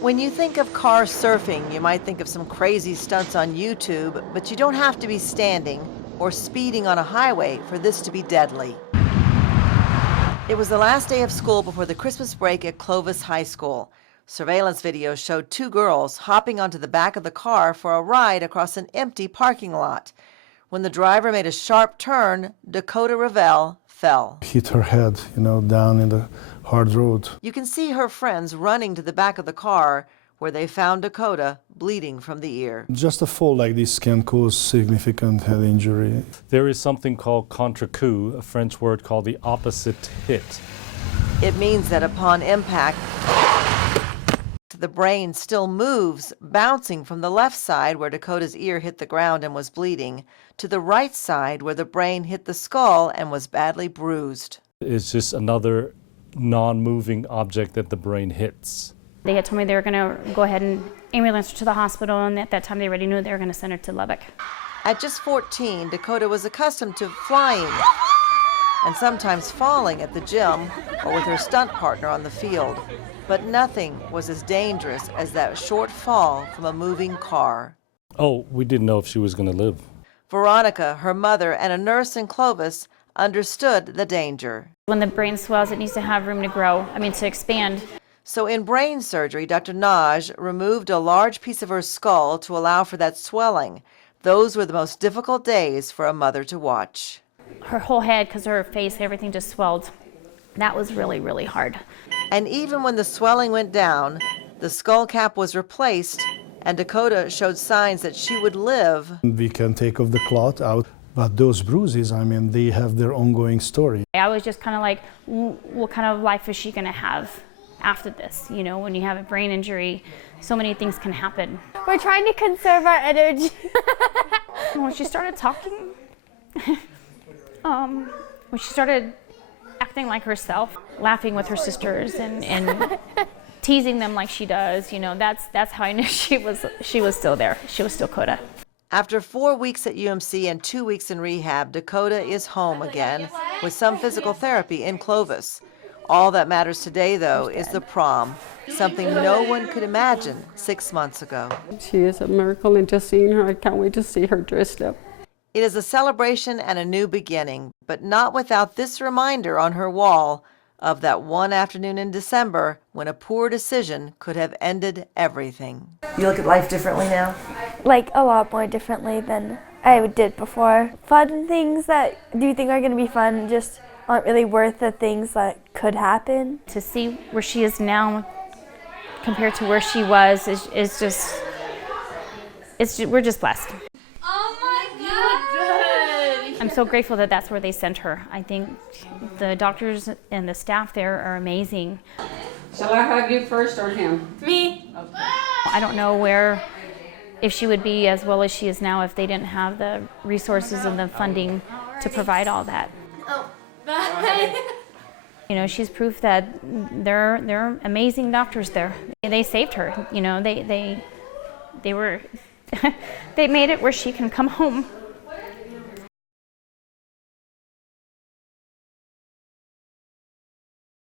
When you think of car surfing, you might think of some crazy stunts on YouTube, but you don't have to be standing or speeding on a highway for this to be deadly. It was the last day of school before the Christmas break at Clovis High School. Surveillance video showed two girls hopping onto the back of the car for a ride across an empty parking lot. When the driver made a sharp turn, Dakota Ravel fell. Hit her head, down in the hard road. You can see her friends running to the back of the car where they found Dakota bleeding from the ear. Just a fall like this can cause significant head injury. There is something called contre-coup, a French word called the opposite hit. It means that upon impact, the brain still moves, bouncing from the left side where Dakota's ear hit the ground and was bleeding, to the right side where the brain hit the skull and was badly bruised. It's just another non-moving object that the brain hits. They had told me they were going to go ahead and ambulance her to the hospital, and at that time they already knew they were going to send her to Lubbock. At just 14, Dakota was accustomed to flying and sometimes falling at the gym or with her stunt partner on the field. But nothing was as dangerous as that short fall from a moving car. Oh, we didn't know if she was going to live. Veronica, her mother, and a nurse in Clovis understood the danger. When the brain swells, it needs to have room to grow, to expand. So in brain surgery, Dr. Naj removed a large piece of her skull to allow for that swelling. Those were the most difficult days for a mother to watch. Her whole head, because her face, everything just swelled. That was really, really hard. And even when the swelling went down, the skull cap was replaced, and Dakota showed signs that she would live. We can take off the clot out, but those bruises, they have their ongoing story. I was just kind of like, what kind of life is she going to have after this? When you have a brain injury, so many things can happen. We're trying to conserve our energy. When she started talking, when she started acting like herself, laughing with her sisters and teasing them like she does, that's how I knew she was still there. She was still Dakota. After 4 weeks at UMC and 2 weeks in rehab, Dakota is home again with some physical therapy in Clovis. All that matters today, though, is the prom, something no one could imagine 6 months ago. She is a miracle, and just seeing her, I can't wait to see her dressed up. It is a celebration and a new beginning, but not without this reminder on her wall of that one afternoon in December when a poor decision could have ended everything. You look at life differently now? Like a lot more differently than I did before. Fun things that do you think are going to be fun just aren't really worth the things that could happen. To see where she is now compared to where she was is just, we're just blessed. I'm so grateful that that's where they sent her. I think the doctors and the staff there are amazing. Shall I hug you first or him? Me. Okay. I don't know if she would be as well as she is now if they didn't have the resources and the funding to provide all that. Oh, bye. She's proof that there are amazing doctors there. They saved her. They were they made it where she can come home.